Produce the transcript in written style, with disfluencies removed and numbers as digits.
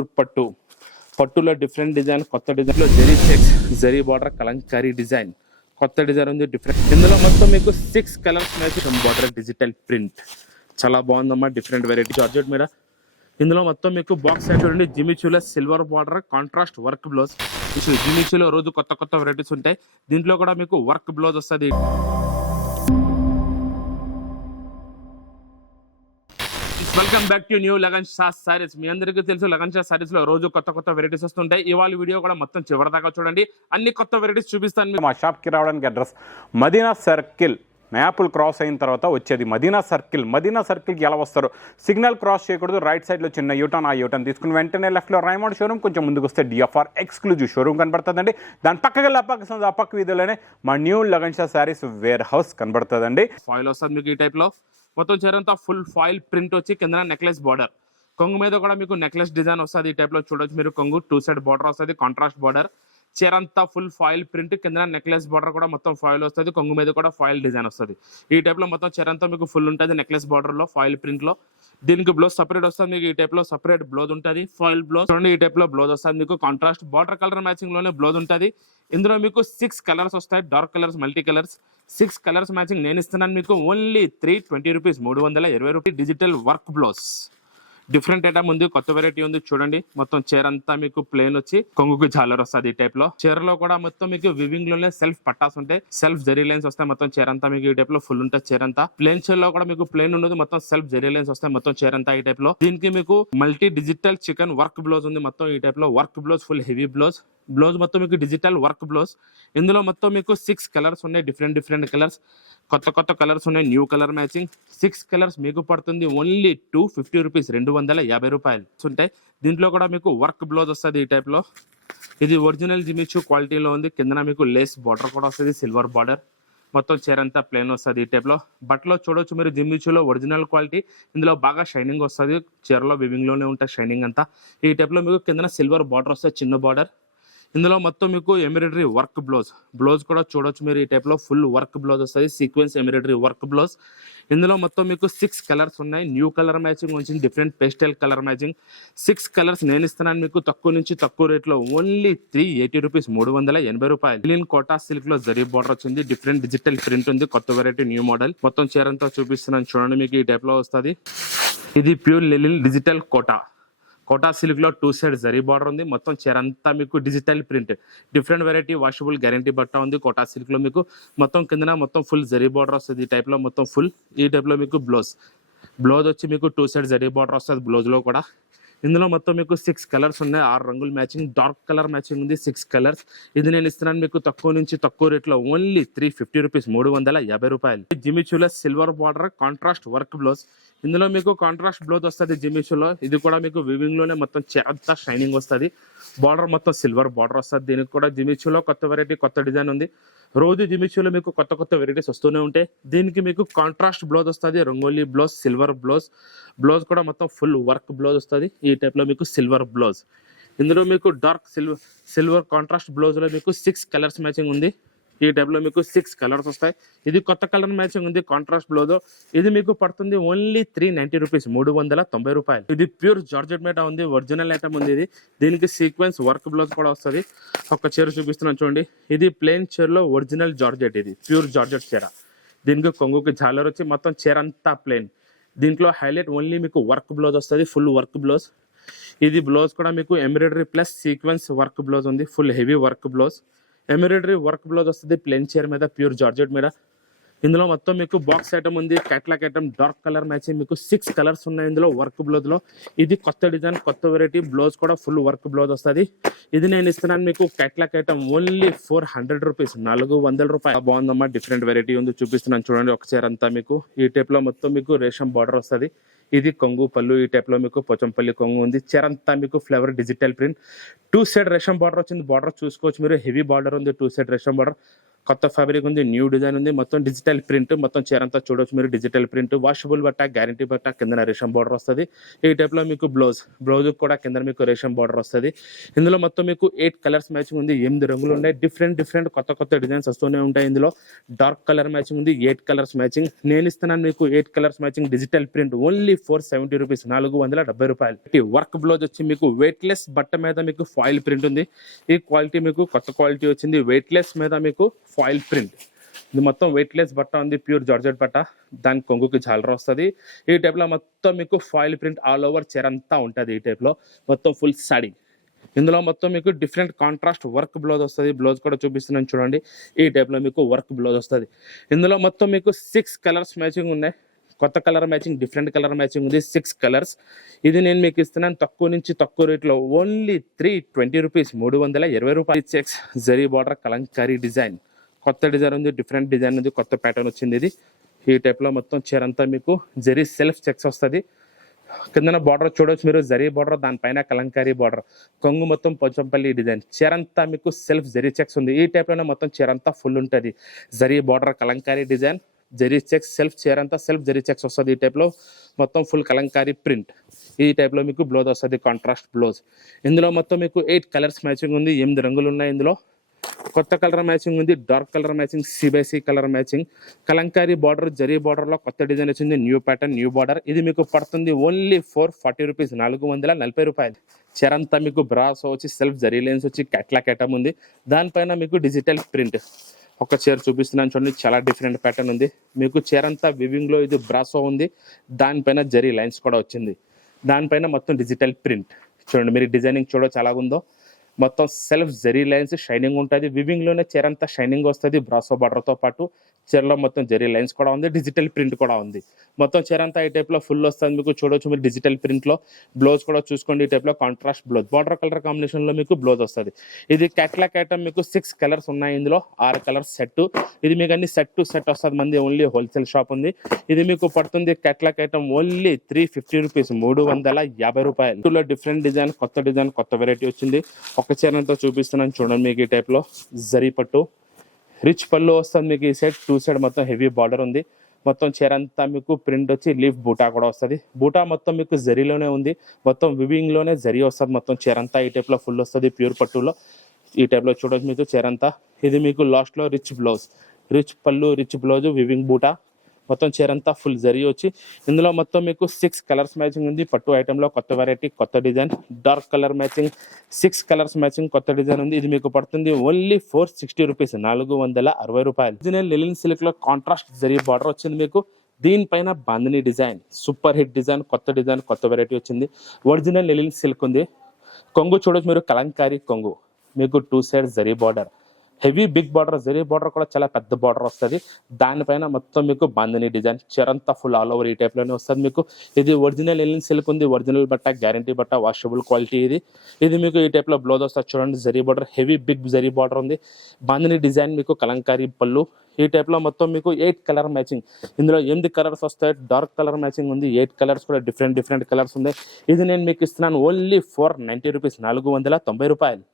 Pure పట్టు పట్టులో different design, కొత్త డిజైన్లో zari checks, zari border, kalamkari design, కొత్త డిజైన్ ఉంది డిఫరెంట్. ఇందులో మొత్తం మీకు 6 కలర్స్ బార్డర్ డిజిటల్ ప్రింట్ చాలా బాగుందమ్మా. డిఫరెంట్ వెరైటీ జార్జెట్ మీద. ఇందులో మొత్తం మీకు బాక్స్ సెట్ ఉండి జిమిచూలో silver border contrast work blouse. జిమిచూలో రోజు కొత్త కొత్త వెరైటీస్ ఉంటాయి. దీంట్లో కూడా మీకు వర్క్ బ్లౌజ్ వస్తుంది. Welcome back to new Lagan Shah sarees. మీ అందరికీ తెలుసు లగన్ షా సారీస్ లో రోజు కొత్త కొత్త వెరైటీస్ వస్తుంటాయి. ఇవాళ వీడియో కూడా మొత్తం చివరి దాకా చూడండి, అన్ని కొత్త వెరైటీస్ చూపిస్తాను. మా షాప్ కి రావడానికి address Madina circle, maple cross అయిన తర్వాత వచ్చేది మదీనా సర్కిల్. మదీనా సర్కిల్కి ఎలా వస్తారు? సిగ్నల్ క్రాస్ చేయకూడదు, రైట్ సైడ్లో చిన్న యూటర్న్, ఆ యూటర్న్ తీసుకుని వెంటనే లెఫ్ట్లో రైమండ్ షోరూమ్, కొంచెం ముందుకు వస్తే డిఎఫ్ఆర్ ఎక్స్క్లూజివ్ షోరూమ్ కనబడుతుందండి. దాని పక్కకెళ్ళి పక్క వీధిలోనే మా new Lagan Shah sarees warehouse కనబడుతుందండి. ఫాయిల్ వస్తుంది మీకు ఈ టైప్ లో. మొత్తం చీరంతా ఫుల్ ఫాయిల్ ప్రింట్ వచ్చి కింద నెక్లెస్ బార్డర్, కొంగు మీద కూడా మీకు నెక్లెస్ డిజైన్ వస్తుంది. ఈ టైప్ లో చూడొచ్చు మీరు. కొంగు 2 సైడ్ బార్డర్ వస్తుంది, కాంట్రాస్ట్ బార్డర్. చీరంతా ఫుల్ ఫాయిల్ ప్రింట్, కింద నెక్లెస్ బార్డర్ కూడా మొత్తం ఫాయిల్ వస్తుంది. కొంగు మీద కూడా ఫాయిల్ డిజైన్ వస్తుంది. ఈ టైప్ లో మొత్తం చీరంతా మీకు ఫుల్ ఉంటుంది నెక్లెస్ బార్డర్ లో, ఫాయిల్ ప్రింట్ లో. దీనికి బ్లౌజ్ సపరేట్ వస్తుంది మీకు. ఈ టైప్ లో సపరేట్ బ్లౌజ్ ఉంటుంది, ఫాయిల్ బ్లౌజ్. చూడండి ఈ టైప్ లో బ్లౌజ్ వస్తుంది మీకు. కాంట్రాస్ట్ బార్డర్ కలర్ మ్యాచింగ్ లోనే బ్లౌజ్ ఉంటుంది. ఇందులో మీకు 6 కలర్స్ వస్తాయి, dark colours, multi colours. 6 colours matching నేను ఇస్తున్నాను మీకు only 320 rupees, 320 rupees. Digital work blouse, different item ఉంది, కొత్త వెరైటీ ఉంది. చూడండి మొత్తం చీర అంతా మీకు ప్లేన్ వచ్చి కొంగుకు జాలర్ వస్తుంది. ఈ టైప్ లో చీరలో కూడా మొత్తం మీకు వివింగ్ లోనే సెల్ఫ్ పట్టాస్ ఉంటాయి, సెల్ఫ్ జరీ లైన్స్ వస్తాయి. మొత్తం చీర అంతా మీకు ఈ టైప్ లో ఫుల్ ఉంటుంది. చీర అంతా ప్లేన్ చీరలో కూడా మీకు ప్లేన్ ఉండదు, మొత్తం సెల్ఫ్ జరీ లైన్స్ వస్తాయి మొత్తం చీర అంతా ఈ టైప్ లో. దీనికి మీకు multi digital chicken work blouse ఉంది మొత్తం ఈ టైప్ లో. Work blouse full heavy blouse. Blouse మొత్తం మీకు డిజిటల్ వర్క్ బ్లౌజ్. ఇందులో మొత్తం మీకు 6 కలర్స్ ఉన్నాయి, డిఫరెంట్ కలర్స్, కొత్త కొత్త కలర్స్ ఉన్నాయి, న్యూ కలర్ మ్యాచింగ్. 6 కలర్స్ మీకు పడుతుంది ఓన్లీ 250 రూపీస్, 250 రూపాయలు ఉంటాయి. దీంట్లో కూడా మీకు వర్క్ బ్లౌజ్ వస్తుంది ఈ టైప్ లో. ఇది ఒరిజినల్ జిమిచూ క్వాలిటీలో ఉంది. కింద మీకు లేస్ బార్డర్ కూడా వస్తుంది, సిల్వర్ బార్డర్. మొత్తం చీర అంతా ప్లేన్ వస్తుంది ఈ టైప్ లో. బట్టలో చూడొచ్చు మీరు జిమిచూలో ఒరిజినల్ క్వాలిటీ. ఇందులో బాగా షైనింగ్ వస్తుంది, చీరలో వివింగ్ లోనే ఉంటుంది షైనింగ్ అంతా. ఈ టైప్ లో మీకు కింద సిల్వర్ బార్డర్ వస్తుంది, చిన్న బార్డర్. ఇందులో మొత్తం మీకు ఎంబ్రాయిడరీ వర్క్ బ్లౌజ్. బ్లౌజ్ కూడా చూడొచ్చు మీరు ఈ టైప్ లో. ఫుల్ వర్క్ బ్లౌజ్ వస్తుంది, సీక్వెన్స్ ఎంబ్రాయిడరీ వర్క్ బ్లౌజ్. ఇందులో మొత్తం మీకు 6 కలర్స్ ఉన్నాయి, న్యూ కలర్ మ్యాచింగ్ వచ్చింది, different pastel colour matching. 6 colours నేను ఇస్తున్నాను మీకు తక్కువ నుంచి తక్కువ రేట్ లో ఓన్లీ 380 రూపీస్, 380 రూపాయలు. క్లీన్ కోటా సిల్క్ లో జరీ బార్డర్ వచ్చింది, డిఫరెంట్ డిజిటల్ ప్రింట్ ఉంది, కొత్త వెరైటీ న్యూ మోడల్. మొత్తం చీరంతా చూపిస్తున్నాను చూడండి మీకు ఈ టైప్ లో వస్తుంది. ఇది pure linen digital Kota silk లో 2 సైడ్ జరీ బార్డర్ ఉంది. మొత్తం చీరంతా మీకు digital print, different variety, washable guarantee బట్ట ఉంది కోటా సిల్క్ లో మీకు. మొత్తం కింద మొత్తం ఫుల్ జరీ బార్డర్ వస్తుంది ఈ టైప్ లో మొత్తం ఫుల్. ఈ టైప్ లో మీకు బ్లౌజ్ వచ్చి మీకు 2 సైడ్ జరీ బార్డర్ వస్తుంది బ్లౌజ్ లో కూడా. ఇందులో మొత్తం మీకు 6 కలర్స్ ఉన్నాయి, 6 రంగులు మ్యాచింగ్, డార్క్ కలర్ మ్యాచింగ్ ఉంది, 6 కలర్స్. ఇది నేను ఇస్తున్నాను మీకు తక్కువ నుంచి తక్కువ రేట్ లో ఓన్లీ 350 రూపీస్, 350 రూపాయలు. జిమిచూలో silver border contrast work blouse. ఇందులో మీకు కాంట్రాస్ట్ బ్లౌజ్ వస్తుంది జిమిచూలో. ఇది కూడా మీకు వివింగ్ లోనే మొత్తం చాలా షైనింగ్ వస్తుంది. బార్డర్ మొత్తం సిల్వర్ బార్డర్ వస్తుంది. దీనికి కూడా జిమిచూలో కొత్త వెరైటీ, కొత్త డిజైన్ ఉంది. రోజు జిమిచూలో మీకు కొత్త కొత్త వెరైటీస్ వస్తూనే ఉంటాయి. దీనికి మీకు కాంట్రాస్ట్ బ్లౌజ్ వస్తుంది, rangoli blouse, silver blouse. Blouse కూడా మొత్తం ఫుల్ వర్క్ బ్లౌజ్ వస్తుంది ఈ టైప్ లో మీకు సిల్వర్ బ్లౌజ్. ఇందులో మీకు డార్క్ సిల్వర్ కాంట్రాస్ట్ బ్లౌజ్ లో మీకు 6 కలర్స్ మ్యాచింగ్ ఉంది. ఈ టైప్ లో మీకు 6 కలర్స్ వస్తాయి. ఇది కొత్త కలర్ మ్యాచింగ్ ఉంది, కాంట్రాస్ట్ బ్లౌజ్. ఇది మీకు పడుతుంది ఓన్లీ 390 రూపీస్, 390 రూపాయలు. ఇది ప్యూర్ జార్జెట్ మీద ఉంది, ఒరిజినల్ ఐటమ్ ఉంది ఇది. దీనికి సీక్వెన్స్ వర్క్ బ్లౌజ్ కూడా వస్తుంది. ఒక చీర చూపిస్తున్నాను చూడండి. ఇది ప్లెయిన్ చీరలో ఒరిజినల్ జార్జెట్, ఇది ప్యూర్ జార్జెట్ చీర. దీనికి కొంగుకి జాలర్ వచ్చి మొత్తం చీర అంతా ప్లెయిన్. దీంట్లో హైలైట్ ఓన్లీ మీకు వర్క్ బ్లౌజ్ వస్తుంది, ఫుల్ వర్క్ బ్లౌజ్. ఇది బ్లౌజ్ కూడా మీకు embroidery plus sequence work blouse ఉంది, full heavy work blouse. Embroidery work blouse వస్తుంది ప్లెయిన్ చీర మీద, ప్యూర్ జార్జెట్ మీద. ఇందులో మొత్తం మీకు బాక్స్ ఐటమ్ ఉంది, catalogue item, dark colour matching. మీకు 6 కలర్స్ ఉన్నాయి ఇందులో వర్క్ బ్లౌజ్ లో. ఇది కొత్త డిజైన్, కొత్త వెరైటీ. బ్లౌజ్ కూడా ఫుల్ వర్క్ బ్లౌజ్ వస్తుంది. ఇది నేను ఇస్తున్నాను మీకు క్యాట్లాగ్ ఐటమ్ ఓన్లీ 400 రూపీస్, 400 రూపాయలు. బాగుందమ్మా, డిఫరెంట్ వెరైటీ ఉంది, చూపిస్తున్నాను చూడండి. ఒక చీర అంతా మీకు ఈ టైప్ లో మొత్తం మీకు రేషం బార్డర్ వస్తుంది. ఇది కొంగు పళ్ళు. ఈ టైప్ లో మీకు పోచంపల్లి కొంగు ఉంది. చీర అంతా మీకు ఫ్లేవర్ డిజిటల్ ప్రింట్. 2 సైడ్ రేషం బార్డర్ వచ్చింది. బార్డర్ చూసుకోవచ్చు మీరు, హెవీ బార్డర్ ఉంది, 2 సైడ్ రేషం బార్డర్. కొత్త ఫ్యాబ్రిక్ ఉంది, న్యూ డిజైన్ ఉంది, మొత్తం డిజిటల్ ప్రింట్, మొత్తం చీర అంతా చూడొచ్చు మీరు డిజిటల్ ప్రింట్, వాషబుల్ బట్ట, గ్యారంటీ బట్ట, కింద రేషం బార్డర్ వస్తుంది. ఈ టైప్లో మీకు బ్లౌజ్ కూడా కింద మీకు రేషం బార్డర్ వస్తుంది. ఇందులో మొత్తం మీకు 8 కలర్స్ మ్యాచింగ్ ఉంది, 8 రంగులు ఉన్నాయి, డిఫరెంట్ కొత్త డిజైన్స్ వస్తూనే ఉంటాయి. ఇందులో డార్క్ కలర్ మ్యాచింగ్ ఉంది, 8 కలర్స్ మ్యాచింగ్. నేను ఇస్తున్నాను మీకు 8 colours matching digital print only 470 rupees, 470 రూపాయలు. వర్క్ బ్లౌజ్ వచ్చి మీకు వెయిట్లెస్ బట్ట మీద మీకు ఫాయిల్ ప్రింట్ ఉంది. ఈ క్వాలిటీ మీకు కొత్త క్వాలిటీ వచ్చింది, వెయిట్లెస్ మీద మీకు ఫాయిల్ ప్రింట్. ఇది మొత్తం వెయిట్లెస్ బట్ట ఉంది, ప్యూర్ జార్జెట్ బట్ట, దాని కొంగుకి జాలర్ వస్తుంది. ఈ టైప్లో మొత్తం మీకు ఫాయిల్ ప్రింట్ ఆల్ ఓవర్ చీర అంతా ఉంటుంది. ఈ టైప్లో మొత్తం ఫుల్ సాడీ. ఇందులో మొత్తం మీకు డిఫరెంట్ కాంట్రాస్ట్ వర్క్ బ్లౌజ్ వస్తుంది. బ్లౌజ్ కూడా చూపిస్తున్నాను చూడండి. ఈ టైప్లో మీకు వర్క్ బ్లౌజ్ వస్తుంది. ఇందులో మొత్తం మీకు 6 కలర్స్ మ్యాచింగ్ ఉన్నాయి. కొత్త colour matching, different colour matching ఉంది, 6 కలర్స్. ఇది నేను మీకు ఇస్తున్నాను తక్కువ నుంచి తక్కువ రేట్లో ఓన్లీ 320 రూపీస్, 320 రూపాయలు. Checks zari border kalamkari design, కొత్త డిజైన్ ఉంది, డిఫరెంట్ డిజైన్ ఉంది, కొత్త ప్యాటర్న్ వచ్చింది. ఇది ఈ టైప్లో మొత్తం చీర అంతా మీకు జరీ సెల్ఫ్ చెక్స్ వస్తుంది. కిందన బార్డర్ చూడవచ్చు మీరు, జరీ బార్డర్, దానిపైన కలంకారీ బార్డర్, కొంగు మొత్తం పోచంపల్లి డిజైన్, చీరంతా మీకు సెల్ఫ్ జరీ చెక్స్ ఉంది. ఈ టైప్లోనే మొత్తం చీరంతా ఫుల్ ఉంటుంది. జరీ బార్డర్ కలంకారీ డిజైన్, జరీ చెక్స్, సెల్ఫ్ చీరంతా సెల్ఫ్ జరీ చెక్స్ వస్తుంది. ఈ టైప్లో మొత్తం ఫుల్ కలంకారీ ప్రింట్. ఈ టైప్లో మీకు బ్లౌజ్ వస్తుంది, కాంట్రాస్ట్ బ్లౌజ్. ఇందులో మొత్తం మీకు 8 కలర్స్ మ్యాచింగ్ ఉంది, 8 రంగులు ఉన్నాయి. ఇందులో కొత్త కలర్ మ్యాచింగ్ ఉంది, డార్క్ కలర్ మ్యాచింగ్, సిబైసి కలర్ మ్యాచింగ్, కలంకారీ బార్డర్, జరీ బార్డర్లో కొత్త డిజైన్ వచ్చింది, న్యూ ప్యాటర్న్, న్యూ బార్డర్. ఇది మీకు పడుతుంది ఓన్లీ 440 రూపీస్, 440 రూపాయలు. చీరంతా మీకు బ్రాస్ వచ్చి సెల్ఫ్ జరీ లైన్స్ వచ్చి క్యాట్లాక్ ఐటమ్ ఉంది, దానిపైన మీకు డిజిటల్ ప్రింట్. ఒక చీర చూపిస్తున్నాను చూడండి, చాలా డిఫరెంట్ ప్యాటర్న్ ఉంది. మీకు చీరంతా వివింగ్లో ఇది బ్రాసో ఉంది, దానిపైన జరీ లైన్స్ కూడా వచ్చింది, దానిపైన మొత్తం డిజిటల్ ప్రింట్. చూడండి మీరు డిజైనింగ్ చూడ చాలా ఉందో, మొత్తం సెల్ఫ్ జరీ లైన్స్ షైనింగ్ ఉంటుంది. వివింగ్లోనే చీర అంతా షైనింగ్ వస్తుంది. బ్రాసో బార్డర్తో పాటు చీరలో మొత్తం జరీ లైన్స్ కూడా ఉంది, డిజిటల్ ప్రింట్ కూడా ఉంది. మొత్తం చీర అంతా ఈ టైప్లో ఫుల్ వస్తుంది. మీకు చూడవచ్చు మీరు డిజిటల్ ప్రింట్లో. బ్లౌజ్ కూడా చూసుకోండి, ఈ టైప్లో కాంట్రాస్ట్ బ్లౌజ్, బార్డర్ కలర్ కాంబినేషన్లో మీకు బ్లౌజ్ వస్తుంది. ఇది క్యాట్లాక్ ఐటమ్, మీకు 6 కలర్స్ ఉన్నాయి. ఇందులో 6 కలర్స్ సెట్. ఇది మీకు అన్ని సెట్ టు సెట్ వస్తుంది. మంది ఓన్లీ హోల్సేల్ షాప్ ఉంది. ఇది మీకు పడుతుంది క్యాట్లాక్ ఐటమ్ ఓన్లీ 350 రూపీస్, 350 రూపాయలు. ఇందులో డిఫరెంట్ డిజైన్, కొత్త వెరైటీ వచ్చింది. ఒక చీర అంతా చూపిస్తున్నాను చూడండి. మీకు ఈ టైప్లో జరీ పట్టు, రిచ్ పళ్ళు వస్తుంది. మీకు ఈ సైడ్ 2 సైడ్ మొత్తం హెవీ బార్డర్ ఉంది. మొత్తం చీర అంతా మీకు ప్రింట్ వచ్చి లీఫ్ బూటా కూడా వస్తుంది. బూటా మొత్తం మీకు జరీలోనే ఉంది, మొత్తం వివింగ్లోనే జరీ వస్తుంది. మొత్తం చీర అంతా ఈ టైప్లో ఫుల్ వస్తుంది, ప్యూర్ పట్టులో. ఈ టైప్లో చూడవచ్చు మీకు చీర అంతా. ఇది మీకు లాస్ట్లో రిచ్ బ్లౌజ్, రిచ్ పళ్ళు, రిచ్ బ్లౌజ్, వివింగ్ బూటా, మొత్తం చీర అంతా ఫుల్ జరీ వచ్చి. ఇందులో మొత్తం మీకు 6 కలర్స్ మ్యాచింగ్ ఉంది. పట్టు ఐటెంలో కొత్త వెరైటీ, కొత్త design, dark colour matching, 6 colours matching, కొత్త డిజైన్ ఉంది. ఇది మీకు పడుతుంది ఓన్లీ 460 రూపీస్, 460 రూపాయలు. ఒరిజినల్ లిలిన్ సిల్క్లో కాంట్రాస్ట్ జరీ బార్డర్ వచ్చింది మీకు. దీనిపైన bandhani design, super hit design, కొత్త వెరైటీ వచ్చింది. ఒరిజినల్ లిలిన్ సిల్క్ ఉంది. కొంగు చూడొచ్చు మీరు, కలంకారీ కొంగు, మీకు 2 side zari border, heavy big border, జరీ బార్డర్ కూడా చాలా పెద్ద బార్డర్ వస్తుంది. దానిపైన మొత్తం మీకు బాందిని డిజైన్, చీరంతా ఫుల్ ఆల్ ఓవర్ ఈ టైప్లోనే వస్తుంది మీకు. ఇది ఒరిజినల్ లిలిన్ సిల్క్ ఉంది, ఒరిజినల్ బట్ట, గ్యారంటీ బట్ట, వాషబుల్ క్వాలిటీ. ఇది మీకు ఈ టైప్లో బ్లౌజ్ వస్తుంది చూడండి. జరీ border, heavy big zari border ఉంది. బాందిని డిజైన్, మీకు కలంకారీ పళ్ళు. ఈ టైప్లో మొత్తం మీకు 8 కలర్ మ్యాచింగ్. ఇందులో 8 కలర్స్ వస్తాయి. డార్క్ కలర్ మ్యాచింగ్ ఉంది, 8 కలర్స్ కూడా డిఫరెంట్ కలర్స్ ఉంది. ఇది నేను మీకు ఇస్తున్నాను ఓన్లీ 490 రూపీస్, 490 రూపాయలు.